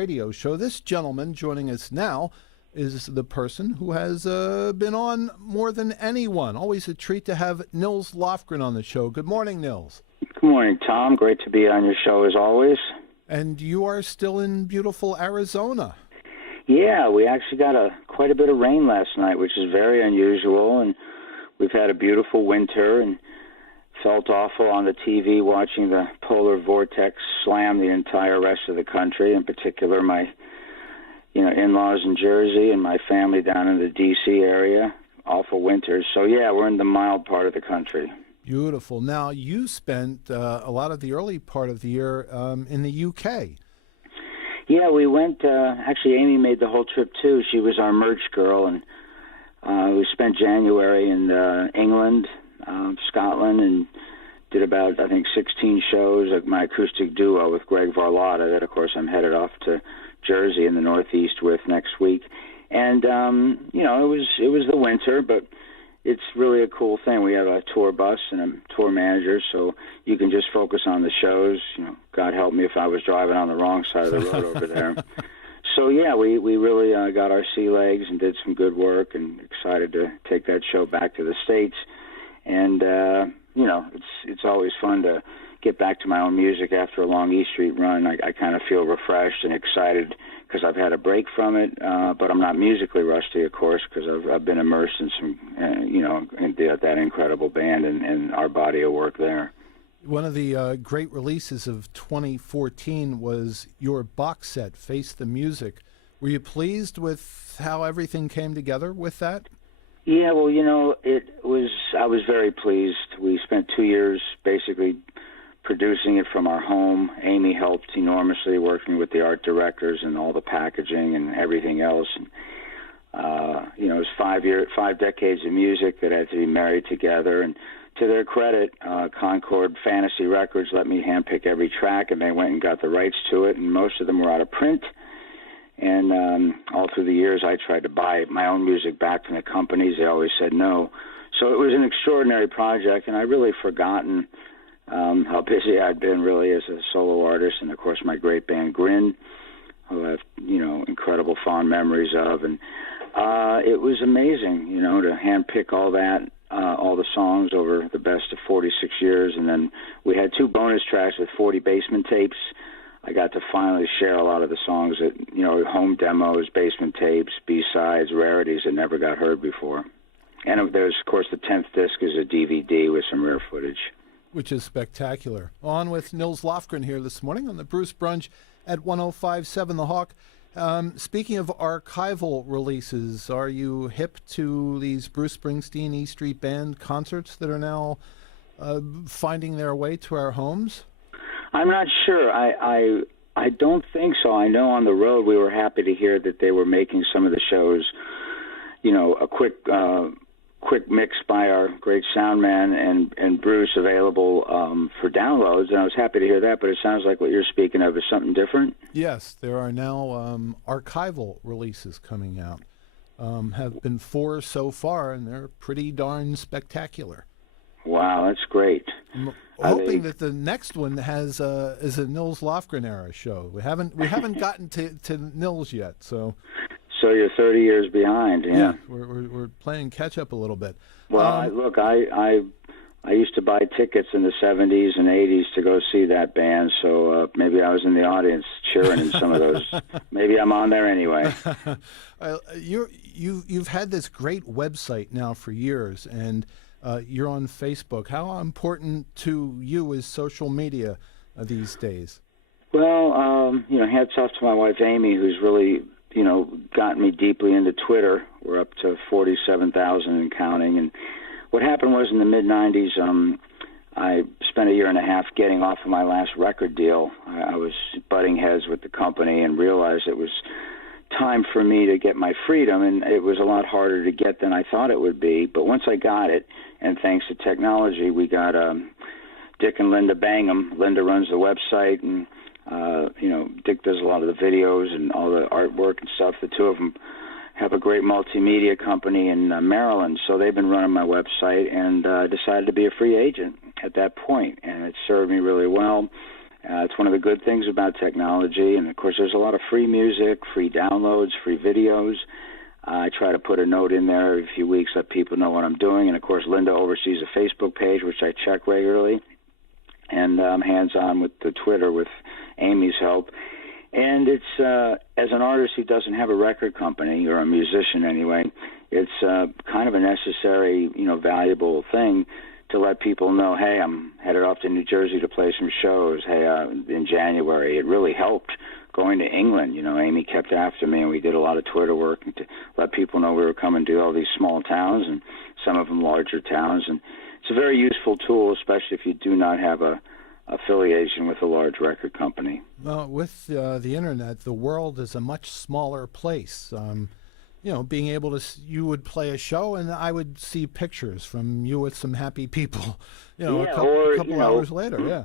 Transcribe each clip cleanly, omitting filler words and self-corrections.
radio show. This gentleman joining us now is the person who has been on more than anyone. Always a treat to have Nils Lofgren on the show. Good morning, Nils. Good morning, Tom. Great to be on your show as always. And you are still in beautiful Arizona. Yeah, we actually got quite a bit of rain last night, which is very unusual, and we've had a beautiful winter and felt awful on the TV watching the polar vortex slam the entire rest of the country, in particular my in-laws in Jersey and my family down in the D.C. area. Awful winters. So, yeah, we're in the mild part of the country. Beautiful. Now, you spent a lot of the early part of the year in the UK. Yeah, we went. Actually, Amy made the whole trip, too. She was our merch girl, and we spent January in England, Scotland, and did about, I think, 16 shows, like my acoustic duo with Greg Varlotta that, of course, I'm headed off to Jersey in the Northeast with next week. And, it was the winter, but it's really a cool thing. We have a tour bus and a tour manager, so you can just focus on the shows. God help me if I was driving on the wrong side of the road over there. So, yeah, we really got our sea legs and did some good work, and excited to take that show back to the States. And, it's always fun to get back to my own music after a long E Street run. I kind of feel refreshed and excited because I've had a break from it, but I'm not musically rusty, of course, because I've been immersed in some, in that incredible band and our body of work there. One of the great releases of 2014 was your box set, Face the Music. Were you pleased with how everything came together with that? Yeah, well, I was very pleased. We spent 2 years basically producing it from our home. Amy helped enormously working with the art directors and all the packaging and everything else. And, it was 5 decades of music that had to be married together. And to their credit, Concord Fantasy Records let me handpick every track, and they went and got the rights to it, and most of them were out of print. And all through the years, I tried to buy my own music back from the companies. They always said no. So it was an extraordinary project, and I'd really forgotten how busy I'd been really as a solo artist, and, of course, my great band Grin, who I have, incredible fond memories of. And it was amazing, to handpick all that, all the songs over the best of 46 years. And then we had 2 bonus tracks with 40 basement tapes. I got to finally share a lot of the songs that, home demos, basement tapes, B-sides, rarities that never got heard before. And there's, of course, the 10th disc is a DVD with some rare footage. Which is spectacular. On with Nils Lofgren here this morning on the Bruce Brunch at 105.7 The Hawk. Speaking of archival releases, are you hip to these Bruce Springsteen E Street Band concerts that are now finding their way to our homes? I'm not sure. I don't think so. I know on the road we were happy to hear that they were making some of the shows, a quick mix by our great sound man and Bruce available for downloads, and I was happy to hear that, but it sounds like what you're speaking of is something different. Yes, there are now archival releases coming out. Have been 4 so far, and they're pretty darn spectacular. Wow, that's great. I'm hoping that the next one is a Nils Lofgren era show. We haven't gotten to Nils yet, so. So you're 30 years behind. Yeah, we're playing catch up a little bit. Well, look, I used to buy tickets in the 70s and 80s to go see that band, so maybe I was in the audience cheering in some of those. Maybe I'm on there anyway. You've had this great website now for years, and you're on Facebook. How important to you is social media these days? Well, hats off to my wife Amy, who's really gotten me deeply into Twitter. We're up to 47,000 and counting. And what happened was in the mid-'90s, I spent a year and a half getting off of my last record deal. I was butting heads with the company and realized it was time for me to get my freedom, and it was a lot harder to get than I thought it would be. But once I got it, and thanks to technology, we got Dick and Linda Bangham. Linda runs the website, and Dick does a lot of the videos and all the artwork and stuff. The two of them have a great multimedia company in Maryland, so they've been running my website, and I decided to be a free agent at that point, and it served me really well. It's one of the good things about technology. And, of course, there's a lot of free music, free downloads, free videos. I try to put a note in there every few weeks, let people know what I'm doing. And, of course, Linda oversees a Facebook page, which I check regularly. And I'm hands-on with the Twitter with Amy's help. And it's, as an artist who doesn't have a record company, or a musician anyway, it's kind of a necessary, valuable thing to let people know, hey, I'm headed off to New Jersey to play some shows. Hey, in January, it really helped going to England. Amy kept after me, and we did a lot of Twitter work to let people know we were coming to all these small towns and some of them larger towns. And it's a very useful tool, especially if you do not have a affiliation with a large record company. Well, with the internet, the world is a much smaller place. Being able to, you would play a show and I would see pictures from you with some happy people, a couple hours later, yeah.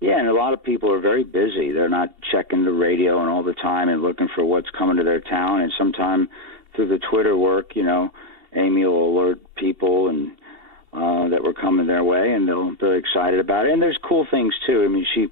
Yeah, and a lot of people are very busy. They're not checking the radio and all the time and looking for what's coming to their town. And sometime through the Twitter work, Amy will alert people and that were coming their way, and they're very excited about it. And there's cool things, too. I mean, she,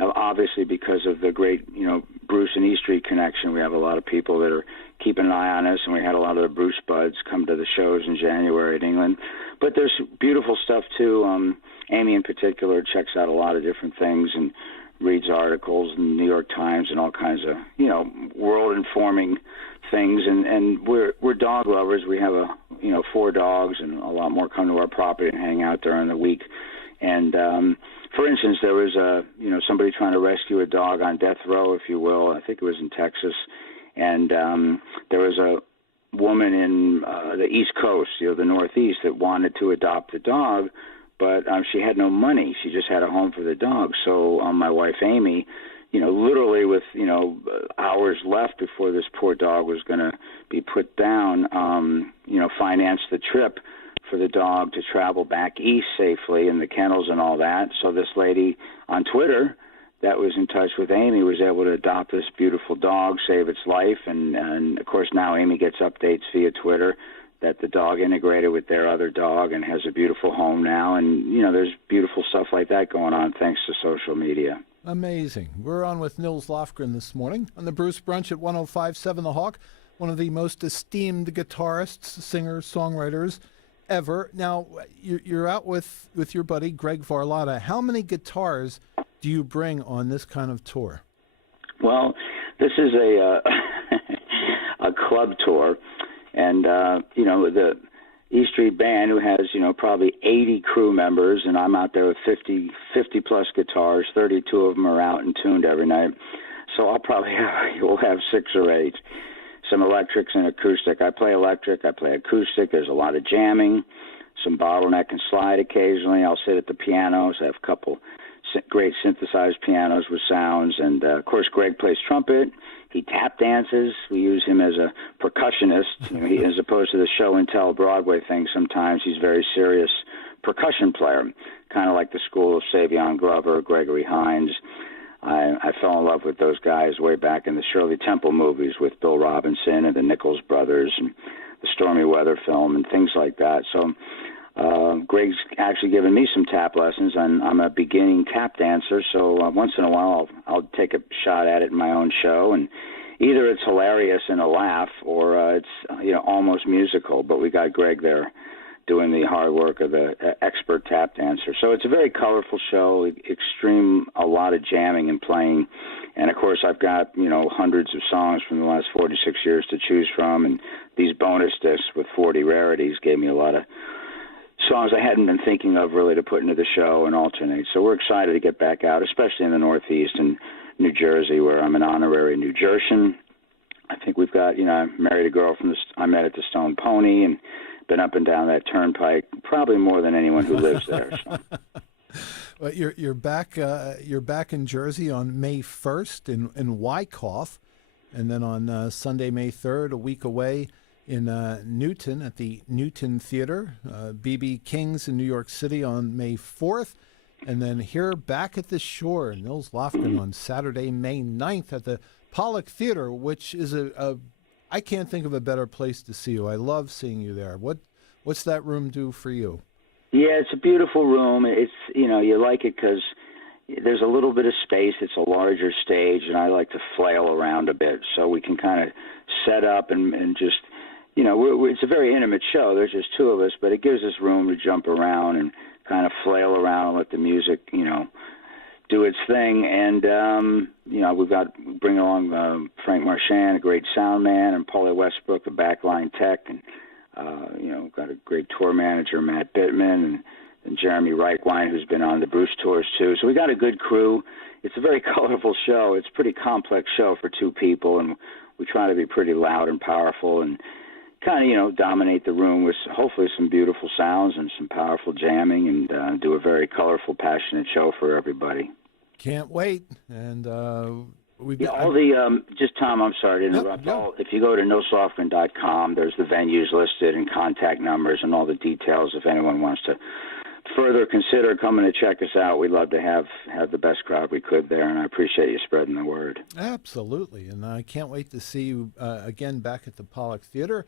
obviously, because of the great, Bruce and E Street connection, we have a lot of people that are keeping an eye on us, and we had a lot of the Bruce buds come to the shows in January in England. But there's beautiful stuff, too. Amy, in particular, checks out a lot of different things and reads articles in the New York Times and all kinds of, world-informing things. And we're dog lovers. We have 4 dogs, and a lot more come to our property and hang out during the week. And for instance, there was somebody trying to rescue a dog on death row, if you will. I think it was in Texas, and there was a woman in the East Coast, the Northeast, that wanted to adopt a dog, but she had no money. She just had a home for the dog. So my wife Amy, literally with hours left before this poor dog was going to be put down, financed the trip for the dog to travel back east safely in the kennels and all that. So this lady on Twitter that was in touch with Amy was able to adopt this beautiful dog, save its life. And of course, now Amy gets updates via Twitter that the dog integrated with their other dog and has a beautiful home now. And, there's beautiful stuff like that going on thanks to social media. Amazing. We're on with Nils Lofgren this morning on the Bruce Brunch at 105.7 The Hawk, one of the most esteemed guitarists, singers, songwriters ever. Now, you're out with your buddy Greg Varlotta. How many guitars do you bring on this kind of tour? Well, this is a club tour, and the E Street Band, who has probably 80 crew members, and I'm out there with 50 plus guitars. 32 of them are out and tuned every night. So we'll have 6 or 8. Some electrics and acoustic. I play electric, I play acoustic. There's a lot of jamming, some bottleneck and slide occasionally. I'll sit at the pianos. I have a couple great synthesized pianos with sounds. And, of course, Greg plays trumpet. He tap dances. We use him as a percussionist. As opposed to the show and tell Broadway thing sometimes, he's a very serious percussion player, kind of like the school of Savion Glover, Gregory Hines. I fell in love with those guys way back in the Shirley Temple movies with Bill Robinson and the Nichols brothers and the Stormy Weather film and things like that. So Greg's actually given me some tap lessons, and I'm a beginning tap dancer. So once in a while I'll take a shot at it in my own show, and either it's hilarious and a laugh, or it's almost musical. But we got Greg there doing the hard work of the expert tap dancer. So it's a very colorful show, a lot of jamming and playing. And, of course, I've got, hundreds of songs from the last 46 years to choose from. And these bonus discs with 40 rarities gave me a lot of songs I hadn't been thinking of really to put into the show and alternate. So we're excited to get back out, especially in the Northeast and New Jersey, where I'm an honorary New Jersian. I think we've got, I married a girl I met at the Stone Pony, and been up and down that turnpike probably more than anyone who lives there. So. Well, you're back in Jersey on May 1st in Wyckoff, and then on Sunday, May 3rd, a week away in Newton at the Newton Theater. B.B. King's in New York City on May 4th, and then here back at the Shore, Nils Lofgren on Saturday, May 9th at the Pollock Theater, which is I can't think of a better place to see you. I love seeing you there. What's that room do for you? Yeah, it's a beautiful room. It's you like it because there's a little bit of space. It's a larger stage, and I like to flail around a bit so we can kind of set up and just, it's a very intimate show. There's just two of us, but it gives us room to jump around and kind of flail around and let the music, do its thing. And, bring along Frank Marchand, a great sound man, and Paulie Westbrook, the backline tech, and, got a great tour manager, Matt Bittman, and Jeremy Reichwein, who's been on the Bruce tours too. So we got a good crew. It's a very colorful show. It's a pretty complex show for two people, and we try to be pretty loud and powerful and kind of, dominate the room with hopefully some beautiful sounds and some powerful jamming, and do a very colorful, passionate show for everybody. Can't wait. And just Tom, I'm sorry to interrupt. Yep. If you go to nilslofgren.com, there's the venues listed and contact numbers and all the details if anyone wants to further consider coming to check us out. We'd love to have the best crowd we could there, and I appreciate you spreading the word. Absolutely, and I can't wait to see you again back at the Pollock Theater.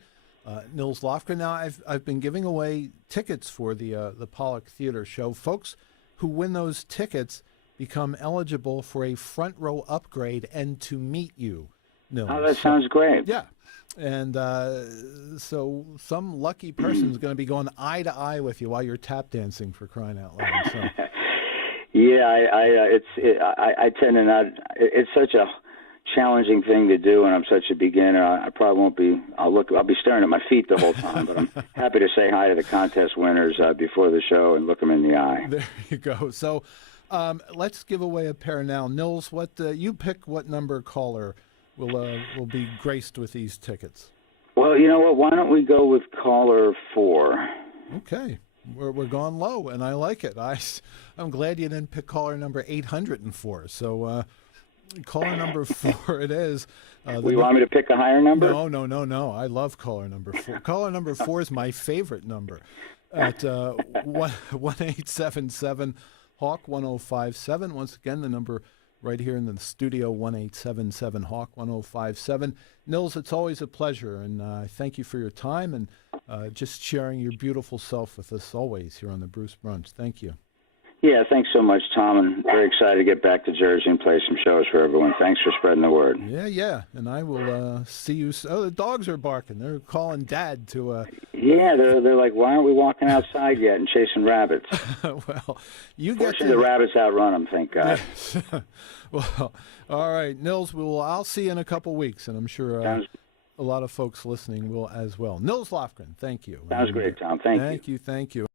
Nils Lofgren. Now, I've been giving away tickets for the Pollock Theater show. Folks who win those tickets become eligible for a front row upgrade and to meet you, Nils. Oh, that sounds great. Yeah. And so some lucky person's going to be going eye to eye with you while you're tap dancing, for crying out loud. So. Yeah, I tend to not. It's such a challenging thing to do, and I'm such a beginner. I probably won't be. I'll be staring at my feet the whole time. But I'm happy to say hi to the contest winners before the show and look them in the eye. There you go. So let's give away a pair now. Nils, you pick what number caller will be graced with these tickets. Well, you know what? Why don't we go with caller 4? Okay. We're going low, and I like it. I'm glad you didn't pick caller number 804. So caller number 4 it is. You want me to pick a higher number? No. I love caller number 4. Caller number 4 is my favorite number at 1-877 Hawk 1057. Once again, the number right here in the studio, 1-877 Hawk 1057. Nils, it's always a pleasure, and I thank you for your time and just sharing your beautiful self with us always here on the Bruce Brunch. Thank you. Yeah, thanks so much, Tom, and very excited to get back to Jersey and play some shows for everyone. Thanks for spreading the word. Yeah, and I will see you. Oh, the dogs are barking. They're calling Dad to. Yeah, they're like, why aren't we walking outside yet and chasing rabbits? Well, you get Fortunately, the rabbits outrun them, thank God. Well, all right, Nils. I'll see you in a couple weeks, and I'm sure a lot of folks listening will as well. Nils Lofgren, thank you. Sounds great, Tom. Thank you. Thank you.